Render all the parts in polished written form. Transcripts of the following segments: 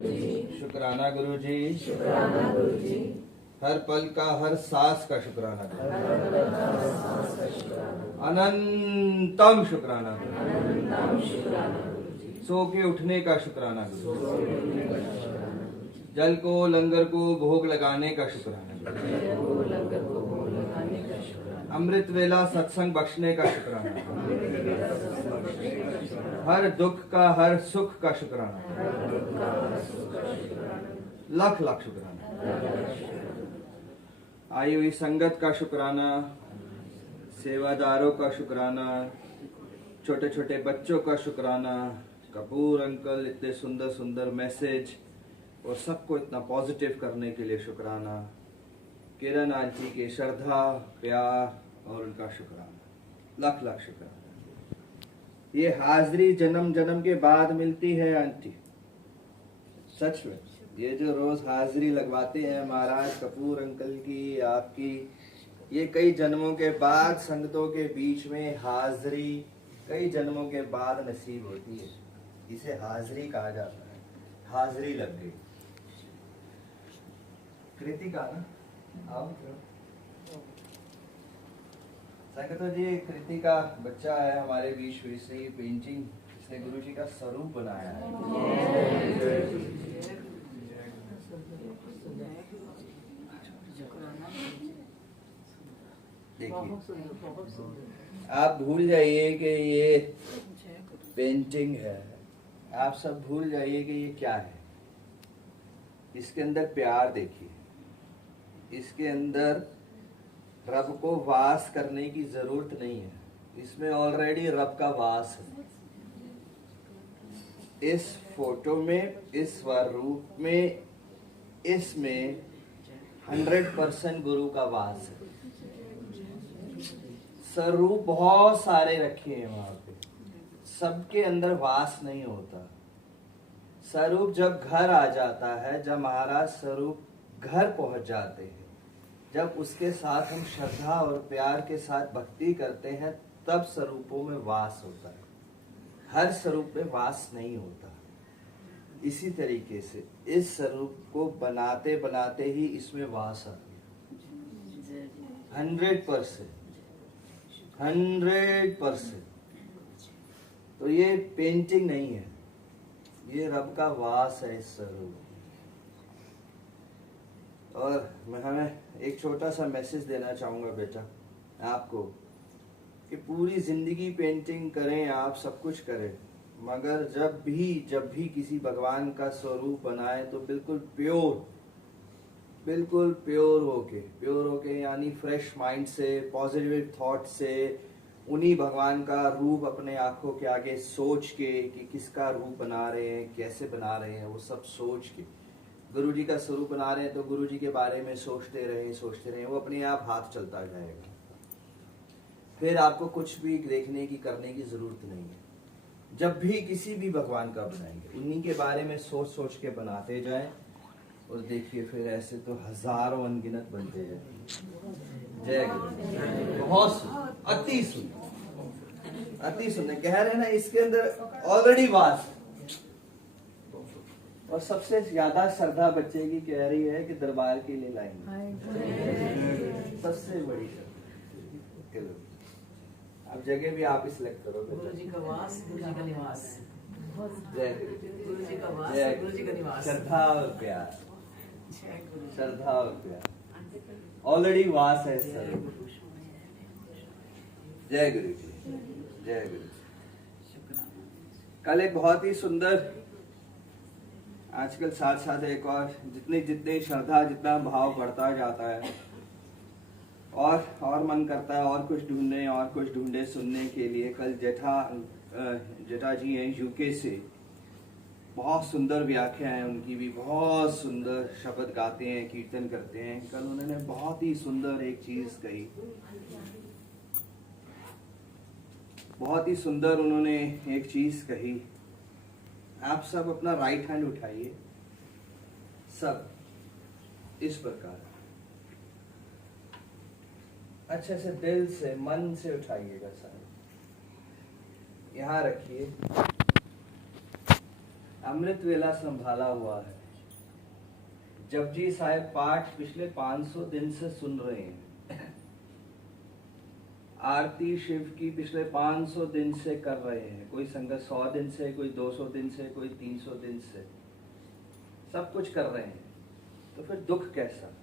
शुक्राना गुरु जी, हर पल का हर सांस का शुक्राना अनंतम शुक्राना, सो के उठने का शुक्राना, जल को लंगर को भोग लगाने का शुक्राना, अमृत वेला सत्संग बख्शने का शुक्राना, हर दुख का हर सुख का शुक्राना, लाख लाख शुक्राना, आई हुई संगत का शुक्राना, सेवादारों का शुक्राना, छोटे छोटे बच्चों का शुक्राना, कपूर अंकल इतने सुंदर सुंदर मैसेज और सबको इतना पॉजिटिव करने के लिए शुक्राना, किरण आंटी के श्रद्धा प्यार और उनका शुक्राना, लाख लाख शुक्राना। ये हाजिरी जन्म जन्म के बाद मिलती है आंटी, सच में। ये जो रोज हाजिरी लगवाते हैं महाराज कपूर अंकल की, आपकी, ये कई जन्मों के बाद संगतों के बीच में हाजिरी कई जन्मों के बाद नसीब होती है, इसे हाजिरी कहा जाता है। हाजिरी लग गई। कृतिका ना, आओ संगतों जी, कृतिका बच्चा है हमारे बीच हुई से पेंटिंग, इसने गुरु जी का स्वरूप बनाया है। देखिए, आप भूल जाइए कि ये पेंटिंग है, आप सब भूल जाइए कि ये क्या है। इसके अंदर प्यार देखिए, इसके अंदर रब को वास करने की जरूरत नहीं है, इसमें ऑलरेडी रब का वास है। इस फोटो में, इस स्वरूप में, इसमें 100% गुरु का वास है। स्वरूप बहुत सारे रखे हैं वहां पे, सबके अंदर वास नहीं होता। स्वरूप जब घर आ जाता है, जब महाराज स्वरूप घर पहुंच जाते हैं, जब उसके साथ हम श्रद्धा और प्यार के साथ भक्ति करते हैं, तब स्वरूपों में वास होता है। हर स्वरूप में वास नहीं होता। इसी तरीके से इस स्वरूप को बनाते बनाते ही इसमें वास आ गया। 100%। तो ये पेंटिंग नहीं है, ये रब का वास है इस स्वरूप। और मैं हमें एक छोटा सा मैसेज देना चाहूंगा बेटा आपको, कि पूरी जिंदगी पेंटिंग करें, आप सब कुछ करें, मगर जब भी किसी भगवान का स्वरूप बनाए तो बिल्कुल प्योर होके यानी फ्रेश माइंड से, पॉजिटिव थॉट से, उन्हीं भगवान का रूप अपने आंखों के आगे सोच के कि किसका रूप बना रहे हैं, कैसे बना रहे हैं, वो सब सोच के गुरु जी का स्वरूप बना रहे हैं, तो गुरु जी के बारे में सोचते रहे, वो अपने आप हाथ चलता जाएगा। फिर आपको कुछ भी देखने की, करने की जरूरत नहीं है। जब भी किसी भी भगवान का बनाएंगे, उन्हीं के बारे में सोच के बनाते जाएं, और देखिए फिर ऐसे तो हजारों अनगिनत बनते हैं। जय गुरु। बहुत अति सुंदर कह रहे हैं ना, इसके अंदर ऑलरेडी वास। और सबसे ज्यादा श्रद्धा बच्चे की कह रही है कि दरबार के लिए लाएंगे, सबसे बड़ी श्रद्धा। अब जगह भी आप ही सिलेक्ट करो। गुरु जी का वास, गुरु जी का निवास। जय गुरु जी का वास, गुरु जी का निवास। श्रद्धा और प्यार, श्रद्धा और प्यार ऑलरेडी वास है सर। जय गुरु जी, जय गुरु। कल एक बहुत ही सुंदर, आजकल साथ साथ एक और, जितनी श्रद्धा, जितना भाव बढ़ता जाता है, और मन करता है और कुछ ढूंढे सुनने के लिए। कल जेठा जी हैं यूके से, बहुत सुंदर व्याख्या है उनकी भी, बहुत सुंदर शब्द गाते हैं, कीर्तन करते हैं। कल उन्होंने बहुत ही सुंदर एक चीज कही, बहुत ही सुंदर उन्होंने एक चीज कही। आप सब अपना राइट हैंड उठाइए, सब इस प्रकार अच्छे से दिल से, मन से उठाइएगा सारे, यहाँ रखिए। अमृत वेला संभाला हुआ है। जपजी साहिब पाठ पिछले 500 दिन से सुन रहे हैं। आरती शिव की पिछले 500 दिन से कर रहे हैं। कोई संगत 100 दिन से, कोई 200 दिन से, कोई 300 दिन से, सब कुछ कर रहे हैं। तो फिर दुख कैसा?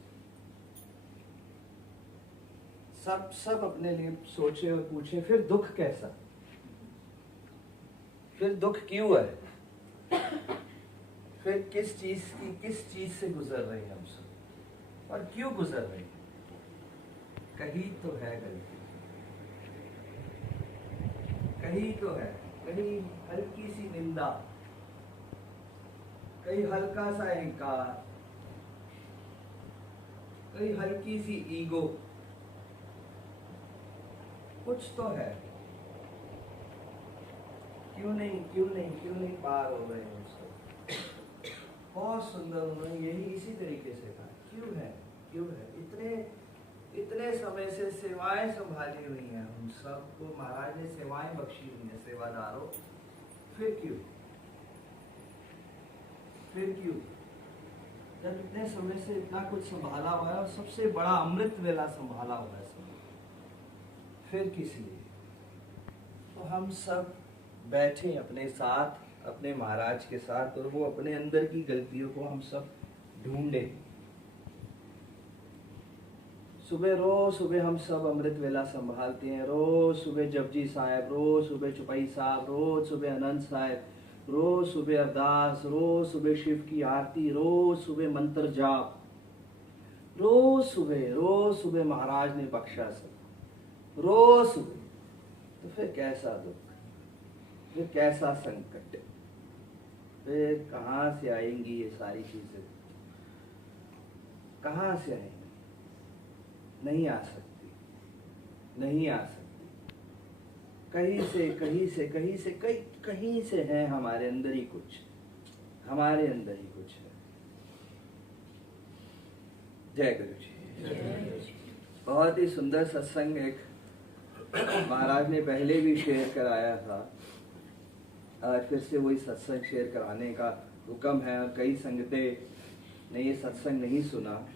सब अपने लिए सोचे और पूछे, फिर दुख कैसा? फिर दुख क्यों है? फिर किस चीज से गुजर रहे हैं हम सब, और क्यों गुजर रहे हैं? कहीं तो है गलती, कहीं तो है, कहीं हल्की सी निंदा, कहीं हल्का सा अहंकार, कहीं हल्की सी ईगो, कुछ तो है। क्यों नहीं पार हो रहे हैं उसको? बहुत सुंदर उन्होंने यही इसी तरीके से कहा, क्यों है? इतने समय से सेवाएं संभाली हुई हैं, हम सबको महाराज ने सेवाएं बख्शी हुई हैं, सेवादारों, फिर क्यों? जब इतने समय से इतना कुछ संभाला हुआ है और सबसे बड़ा अमृत वेला संभाला हुआ है सब, फिर किस लिए? तो हम सब बैठे अपने साथ, अपने महाराज के साथ, और वो अपने अंदर की गलतियों को हम सब ढूंढे। रोज सुबह हम सब अमृत वेला संभालते हैं। रोज सुबह जपजी साहब, रोज सुबह चुपाई साहब, रोज सुबह अनंत साहब, रोज सुबह अरदास, रोज सुबह शिव की आरती, रोज सुबह मंत्र जाप, रोज सुबह महाराज ने बख्शा सब, रोज सुबह। तो फिर कैसा दुख, फिर कैसा संकट, फिर कहाँ से आएंगी ये सारी चीजें? कहाँ से आएंगी? नहीं आ सकती। कहीं से है, हमारे अंदर ही कुछ है। जय गुरु जी। बहुत ही सुंदर सत्संग एक महाराज ने पहले भी शेयर कराया था, आज फिर से वही सत्संग शेयर कराने का हुक्म है। और कई संगतें ने ये सत्संग नहीं सुना।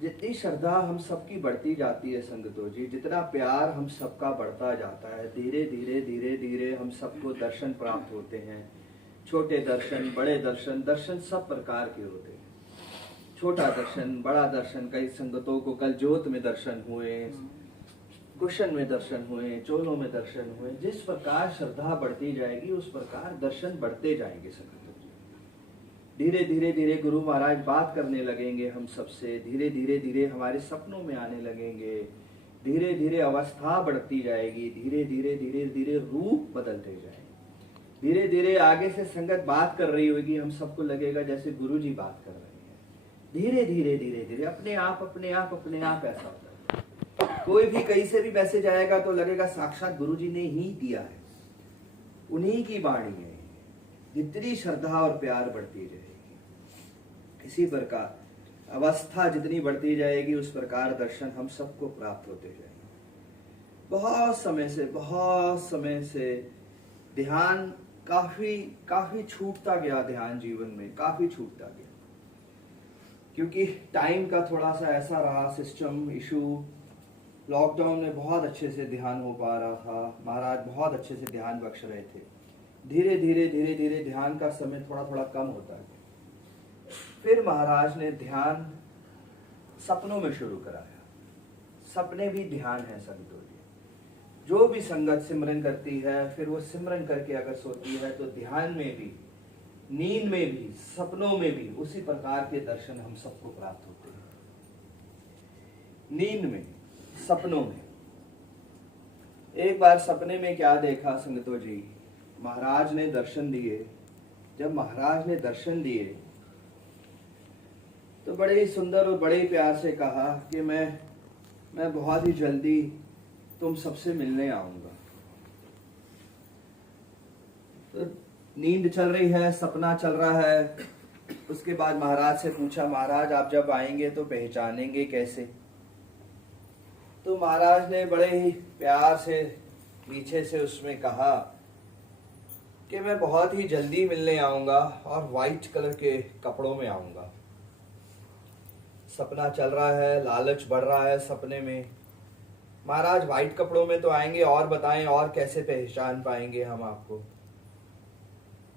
जितनी श्रद्धा हम सबकी बढ़ती जाती है संगतों जी, जितना प्यार हम सबका बढ़ता जाता है, धीरे धीरे हम सबको दर्शन प्राप्त होते हैं। छोटे दर्शन, बड़े दर्शन सब प्रकार के होते हैं। छोटा दर्शन, बड़ा दर्शन, कई संगतों को कल जोत में दर्शन हुए, कुशन में दर्शन हुए, चोलों में दर्शन हुए। जिस प्रकार श्रद्धा बढ़ती जाएगी उस प्रकार दर्शन बढ़ते जाएंगे संगतों। धीरे धीरे गुरु महाराज बात करने लगेंगे हम सबसे, धीरे धीरे हमारे सपनों में आने लगेंगे। धीरे धीरे अवस्था बढ़ती जाएगी, धीरे धीरे रूप बदलते जाएंगे। धीरे धीरे आगे से संगत बात कर रही होगी, हम सबको लगेगा जैसे गुरु जी बात कर रहे हैं। धीरे अपने आप ऐसा होता है। कोई भी कहीं से भी मैसेज आएगा तो लगेगा साक्षात गुरु जी ने ही दिया है, उन्हीं की वाणी है। जितनी श्रद्धा और प्यार बढ़ती जाएगी, इसी प्रकार अवस्था जितनी बढ़ती जाएगी उस प्रकार दर्शन हम सबको प्राप्त होते जाएंगे। बहुत समय से ध्यान काफी छूटता गया, ध्यान जीवन में काफी छूटता गया, क्योंकि टाइम का थोड़ा सा ऐसा रहा सिस्टम इशू। लॉकडाउन में बहुत अच्छे से ध्यान हो पा रहा था, महाराज बहुत अच्छे से ध्यान बख्श रहे थे। धीरे धीरे ध्यान का समय थोड़ा कम होता गया। फिर महाराज ने ध्यान सपनों में शुरू कराया। सपने भी ध्यान है संगतों जी। जो भी संगत सिमरन करती है, फिर वो सिमरन करके अगर सोती है तो ध्यान में भी, नींद में भी, सपनों में भी उसी प्रकार के दर्शन हम सबको प्राप्त होते हैं। नींद में, सपनों में। एक बार सपने में क्या देखा संगतों जी, महाराज ने दर्शन दिए। जब महाराज ने दर्शन दिए तो बड़े ही सुंदर और बड़े ही प्यार से कहा कि मैं बहुत ही जल्दी तुम सबसे मिलने आऊंगा। तो नींद चल रही है, सपना चल रहा है। उसके बाद महाराज से पूछा, महाराज आप जब आएंगे तो पहचानेंगे कैसे? तो महाराज ने बड़े ही प्यार से पीछे से उसमें कहा कि मैं बहुत ही जल्दी मिलने आऊंगा और वाइट कलर के कपड़ों में आऊंगा। सपना चल रहा है, लालच बढ़ रहा है सपने में। महाराज वाइट कपड़ों में तो आएंगे, और बताएं और कैसे पहचान पाएंगे हम आपको।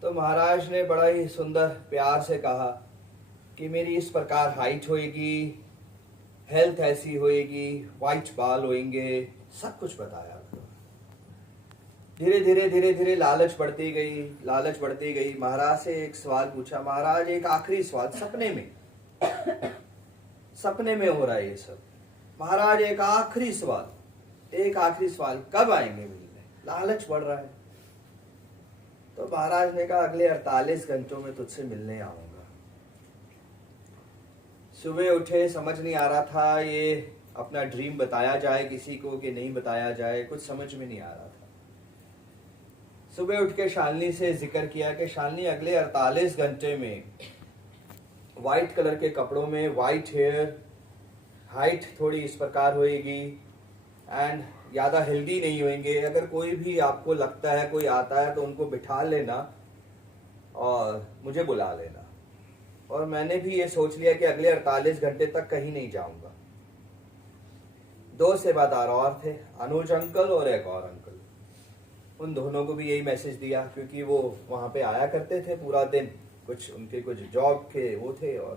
तो महाराज ने बड़ा ही सुंदर प्यार से कहा कि मेरी इस प्रकार हाइट होएगी, हेल्थ ऐसी होएगी, वाइट बाल होंगे, सब कुछ बताया। धीरे धीरे धीरे धीरे लालच बढ़ती गई, लालच बढ़ती गई। महाराज से एक सवाल पूछा, महाराज एक आखिरी सवाल, सपने में सपने में हो रहा है ये सब। महाराज एक आखिरी सवाल, एक आखिरी सवाल, कब आएंगे मिलने? लालच बढ़ रहा है। तो महाराज ने कहा अगले 48 घंटों में तुझसे मिलने आऊंगा। सुबह उठे, समझ नहीं आ रहा था ये अपना ड्रीम बताया जाए किसी को कि नहीं बताया जाए, कुछ समझ में नहीं आ रहा था। सुबह उठ के शालिनी से जिक्र किया कि शालिनी अगले 48 घंटे में वाइट कलर के कपड़ों में, वाइट हेयर, हाइट थोड़ी इस प्रकार होएगी एंड ज़्यादा हेल्दी नहीं होंगे। अगर कोई भी आपको लगता है कोई आता है तो उनको बिठा लेना और मुझे बुला लेना। और मैंने भी ये सोच लिया कि अगले 48 घंटे तक कहीं नहीं जाऊंगा। 2 सेवादार और थे, अनुज अंकल और एक और अंकल। उन दोनों को भी यही मैसेज दिया क्योंकि वो वहां पे आया करते थे पूरा दिन, उनके कुछ जॉब के वो थे और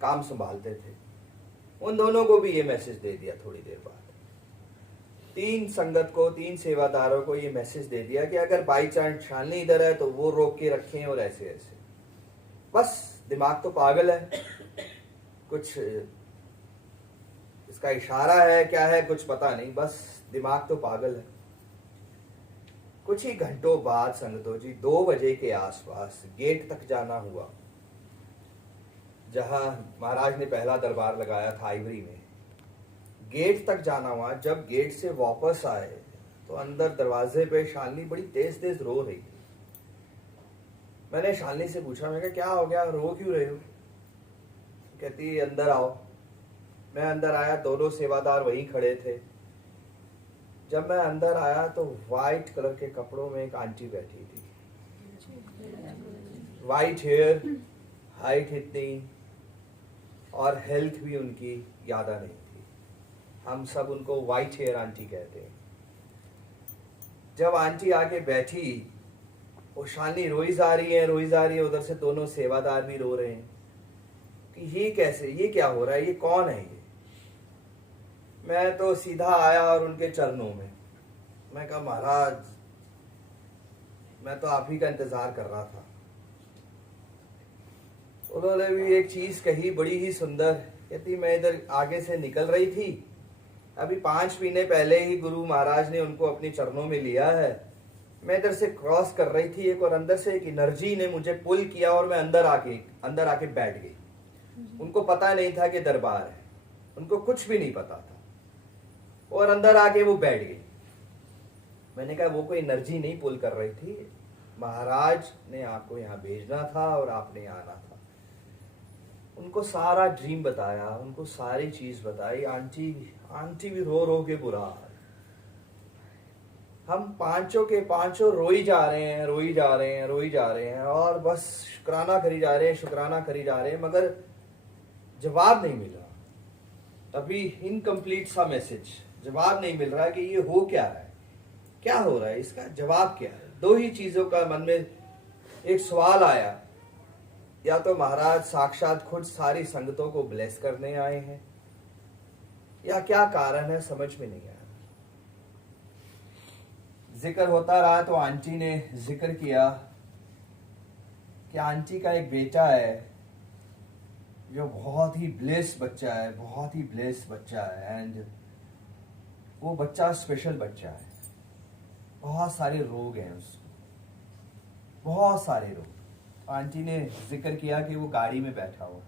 काम संभालते थे। उन दोनों को भी ये मैसेज दे दिया थोड़ी देर बाद। 3 संगत को, 3 सेवादारों को ये मैसेज दे दिया कि अगर बाई चांस शालिनी इधर है तो वो रोक के रखें और ऐसे ऐसे। बस दिमाग तो पागल है, कुछ इसका इशारा है क्या है कुछ पता नहीं, बस दिमाग तो पागल है। कुछ ही घंटों बाद संगतों जी 2 बजे के आसपास गेट तक जाना हुआ, जहां महाराज ने पहला दरबार लगाया था आइवरी में। गेट तक जाना हुआ। जब गेट से वापस आए तो अंदर दरवाजे पे शालिनी बड़ी तेज तेज रो रही थी। मैंने शालिनी से पूछा, मैं कहा क्या हो गया, रो क्यों रहे हो? कहती अंदर आओ। मैं अंदर आया, दोनों सेवादार वहीं खड़े थे। जब मैं अंदर आया तो वाइट कलर के कपड़ों में एक आंटी बैठी थी, वाइट हेयर, हाइट इतनी, और हेल्थ भी उनकी ज्यादा नहीं थी। हम सब उनको वाइट हेयर आंटी कहते हैं। जब आंटी आके बैठी, वो शालिनी रोई जा रही है, रोई जा रही है, उधर से दोनों सेवादार भी रो रहे हैं कि ये कैसे, ये क्या हो रहा है, ये कौन है ये? मैं तो सीधा आया और उनके चरणों में मैं कहा महाराज मैं तो आप ही का इंतजार कर रहा था। उन्होंने भी एक चीज कही बड़ी ही सुंदर, कहती मैं इधर आगे से निकल रही थी, अभी 5 महीने पहले ही गुरु महाराज ने उनको अपने चरणों में लिया है। मैं इधर से क्रॉस कर रही थी एक, और अंदर से एक एनर्जी ने मुझे पुल किया और मैं अंदर आके बैठ गई। उनको पता नहीं था कि दरबार है, उनको कुछ भी नहीं पता था, और अंदर आके वो बैठ गई। मैंने कहा वो कोई एनर्जी नहीं पुल कर रही थी, महाराज ने आपको यहाँ भेजना था और आपने आना था। उनको सारा ड्रीम बताया, उनको सारी चीज बताई। आंटी भी रो रो के बुरा हाल। हम पांचों के पांचों रोई जा रहे हैं, रोई जा रहे हैं, रोई जा रहे हैं, और बस शुक्राना करी जा रहे हैं, शुक्राना करी जा रहे हैं, मगर जवाब नहीं मिल रहा। तभी इनकम्प्लीट सा मैसेज, जवाब नहीं मिल रहा है कि ये हो क्या रहा है, क्या हो रहा है, इसका जवाब क्या है। 2 ही चीजों का मन में एक सवाल आया, या तो महाराज साक्षात खुद सारी संगतों को ब्लेस करने आए हैं, या क्या कारण है समझ में नहीं आया। जिक्र होता रहा तो आंटी ने जिक्र किया कि आंटी का एक बेटा है जो बहुत ही ब्लेस बच्चा है, बहुत ही ब्लेस बच्चा है, एंड वो बच्चा स्पेशल बच्चा है। बहुत सारे रोग हैं उसको, बहुत सारे रोग। आंटी ने जिक्र किया कि वो गाड़ी में बैठा हुआ।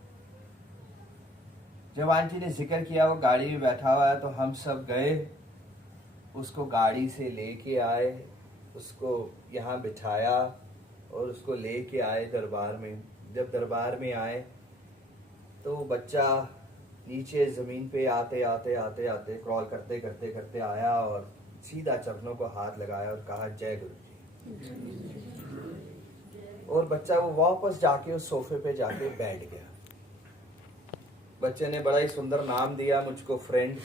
जब आंटी ने जिक्र किया वो गाड़ी में बैठा हुआ है, तो हम सब गए, उसको गाड़ी से लेके आए, उसको यहाँ बिठाया और उसको लेके आए दरबार में। जब दरबार में आए तो बच्चा नीचे जमीन पे आते क्रॉल करते करते करते आया और सीधा चरणों को हाथ लगाया और कहा जय गुरु जी। और बच्चा वो वापस जाके उस सोफे पे जाके बैठ गया। बच्चे ने बड़ा ही सुंदर नाम दिया मुझको, फ्रेंड।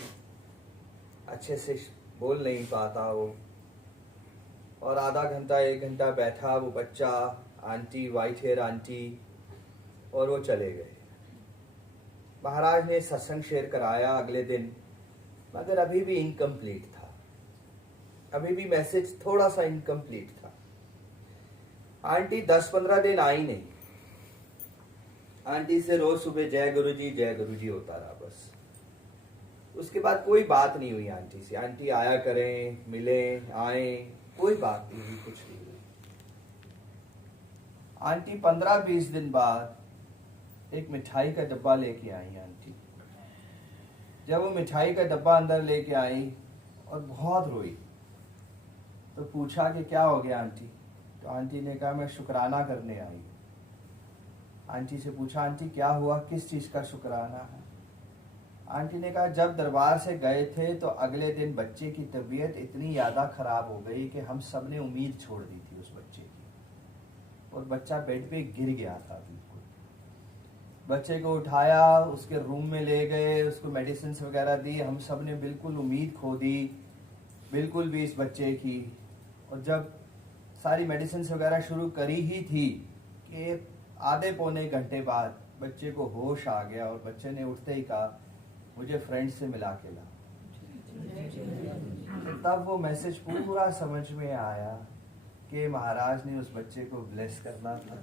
अच्छे से बोल नहीं पाता वो, और आधा घंटा 1 घंटा बैठा वो बच्चा, आंटी, वाइट हेयर आंटी, और वो चले गए। महाराज ने सत्संग शेयर कराया अगले दिन, मगर अभी भी इनकम्प्लीट था, अभी भी मैसेज थोड़ा सा इनकम्प्लीट था। आंटी 10-15 दिन आई नहीं। आंटी से रोज सुबह जय गुरु जी होता रहा बस। उसके बाद कोई बात नहीं हुई आंटी से। आंटी आया करें, मिले, आए, कोई बात नहीं हुई, कुछ नहीं हुई। आंटी 15-20 दिन बाद एक मिठाई का डब्बा लेके आई आंटी। जब वो मिठाई का डब्बा अंदर लेके आई और बहुत रोई, तो पूछा कि क्या हो गया आंटी? तो आंटी ने कहा मैं शुक्राना करने आई हूँ। आंटी से पूछा आंटी क्या हुआ, किस चीज का शुक्राना है? आंटी ने कहा जब दरबार से गए थे तो अगले दिन बच्चे की तबीयत इतनी ज्यादा खराब हो गई कि हम सब ने उम्मीद छोड़ दी थी उस बच्चे की, और बच्चा बेड पे गिर गया था बिल्कुल। बच्चे को उठाया, उसके रूम में ले गए, उसको मेडिसिन वगैरह दी, हम सब ने बिल्कुल उम्मीद खो दी बिल्कुल भी इस बच्चे की। और जब सारी मेडिसिन वगैरह शुरू करी ही थी कि आधे पौने घंटे बाद बच्चे को होश आ गया, और बच्चे ने उठते ही कहा मुझे फ्रेंड से मिला के ला। तब वो मैसेज पूरा समझ में आया कि महाराज ने उस बच्चे को ब्लेस करना था,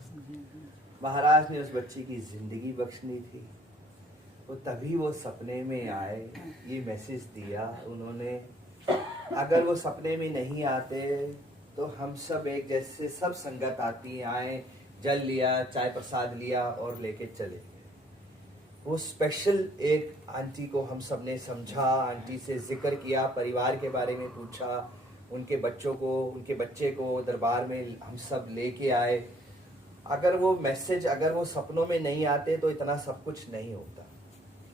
महाराज ने उस बच्चे की जिंदगी बख्शनी थी। तो तभी वो सपने में आए, ये मैसेज दिया उन्होंने। अगर वो सपने में नहीं आते तो हम सब एक जैसे सब संगत आती आए, जल लिया, चाय प्रसाद लिया और लेके चले गए। वो स्पेशल एक आंटी को हम सब ने समझा, आंटी से जिक्र किया, परिवार के बारे में पूछा, उनके बच्चों को, उनके बच्चे को दरबार में हम सब लेके आए। अगर वो मैसेज, अगर वो सपनों में नहीं आते तो इतना सब कुछ नहीं होता।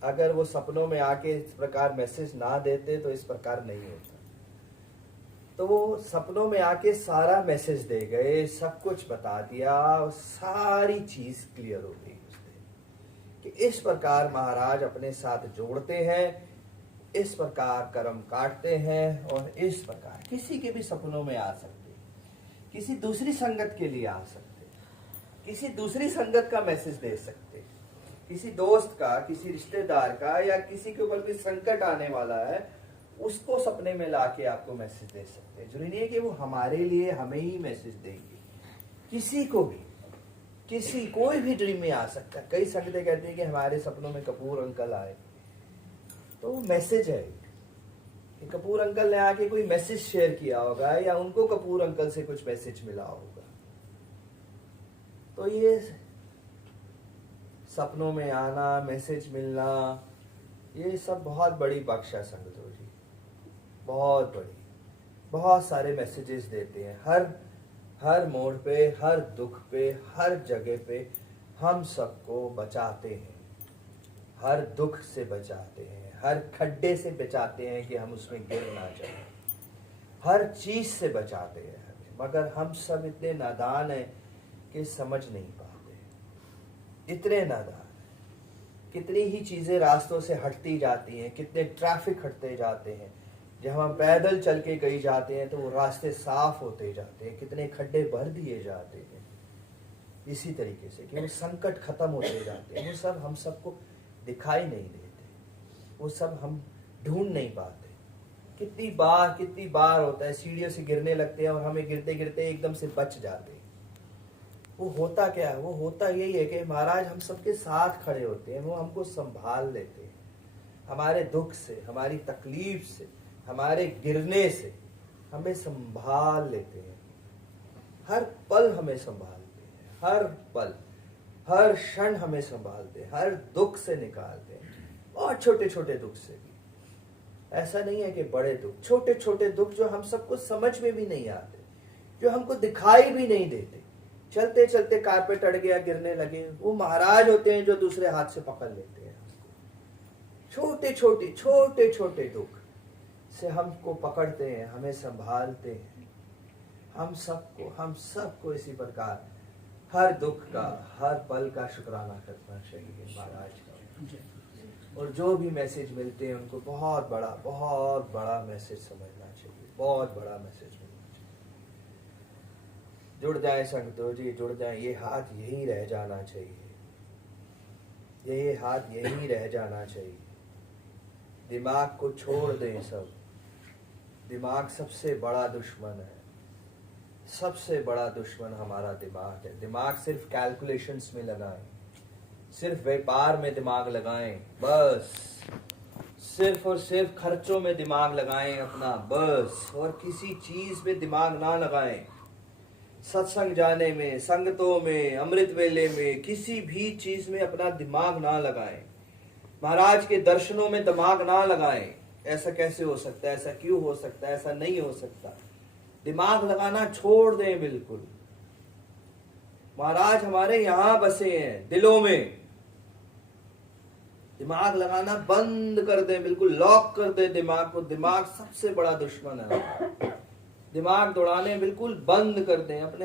अगर वो सपनों में आके इस प्रकार मैसेज ना देते तो इस प्रकार नहीं होता। तो वो सपनों में आके सारा मैसेज दे गए, सब कुछ बता दिया, सारी चीज क्लियर हो गई उससे कि इस प्रकार महाराज अपने साथ जोड़ते हैं, इस प्रकार कर्म काटते हैं, और इस प्रकार किसी के भी सपनों में आ सकते, किसी दूसरी संगत के लिए आ सकते, किसी दूसरी संगत का मैसेज दे सकते, किसी दोस्त का, किसी रिश्तेदार का, या किसी के ऊपर भी संकट आने वाला है उसको सपने में लाके आपको मैसेज दे सकते हैं। जरूरी नहीं है कि वो हमारे लिए हमें ही मैसेज देंगे, किसी को भी, किसी कोई भी ड्रीम में आ सकता है। कई संगतें कहती हैं कि हमारे सपनों में कपूर अंकल आए, तो वो मैसेज है कि कपूर अंकल ने आके कोई मैसेज शेयर किया होगा, या उनको कपूर अंकल से कुछ मैसेज मिला होगा। तो ये सपनों में आना, मैसेज मिलना, ये सब बहुत बड़ी बख्शा संगतों जी, बहुत बड़ी। बहुत सारे मैसेजेस देते हैं, हर मोड़ पे, हर दुख पे, हर जगह पे हम सबको बचाते हैं, हर दुख से बचाते हैं, हर खड्डे से बचाते हैं कि हम उसमें गिर ना जाए, हर चीज से बचाते हैं हमें। मगर हम सब इतने नादान हैं कि समझ नहीं पाते, इतने नादान। कितनी ही चीजें रास्तों से हटती जाती हैं, कितने ट्रैफिक हटते जाते हैं। जब हम पैदल चल के कहीं जाते हैं तो वो रास्ते साफ होते जाते हैं, कितने खड्डे भर दिए जाते हैं। इसी तरीके से कि वो संकट खत्म होते जाते हैं, वो सब हम सबको दिखाई नहीं देते, वो सब हम ढूंढ नहीं पाते। कितनी बार होता है सीढ़ियों से गिरने लगते हैं और हमें गिरते गिरते एकदम से बच जाते हैं। वो होता क्या है? वो होता यही है कि महाराज हम सबके साथ खड़े होते हैं, वो हमको संभाल लेते हैं, हमारे दुख से, हमारी तकलीफ से, हमारे गिरने से हमें संभाल लेते हैं। हर पल हमें संभालते हैं, हर पल, हर क्षण हमें संभालते हैं, हर दुख से निकालते हैं, और छोटे छोटे दुख से भी। ऐसा नहीं है कि बड़े दुख, छोटे छोटे दुख जो हम सबको समझ में भी नहीं आते, जो हमको दिखाई भी नहीं देते। चलते चलते कारपेट अड़ गया, गिरने लगे, वो महाराज होते हैं जो दूसरे हाथ से पकड़ लेते हैं। छोटे छोटे दुख से हमको पकड़ते हैं, हमें संभालते हैं, हम सबको इसी प्रकार हर दुख का, हर पल का शुक्राना करना चाहिए महाराज का। और जो भी मैसेज मिलते हैं उनको बहुत बड़ा मैसेज समझना चाहिए, बहुत बड़ा मैसेज मिलना चाहिए। जुड़ जाए संगतो जी, जुड़ जाए। ये हाथ यही रह जाना चाहिए, ये हाथ यही रह जाना चाहिए। दिमाग को छोड़ दें सब। दिमाग सबसे बड़ा दुश्मन है, सबसे बड़ा दुश्मन हमारा दिमाग है। दिमाग सिर्फ कैलकुलेशंस में लगाएं, सिर्फ व्यापार में दिमाग लगाएं बस, सिर्फ और सिर्फ खर्चों में दिमाग लगाएं अपना बस, और किसी चीज में दिमाग ना लगाएं। सत्संग जाने में, संगतों में, अमृत वेले में, किसी भी चीज में अपना दिमाग ना लगाएं। महाराज के दर्शनों में दिमाग ना लगाएं। ऐसा कैसे हो सकता है, ऐसा क्यों हो सकता है, ऐसा नहीं हो सकता। दिमाग लगाना छोड़ दें बिल्कुल। महाराज हमारे यहां बसे हैं दिलों में, दिमाग लगाना बंद कर दें, बिल्कुल लॉक कर दें दिमाग को। दिमाग सबसे बड़ा दुश्मन है। दिमाग दौड़ाने बिल्कुल बंद कर दें अपने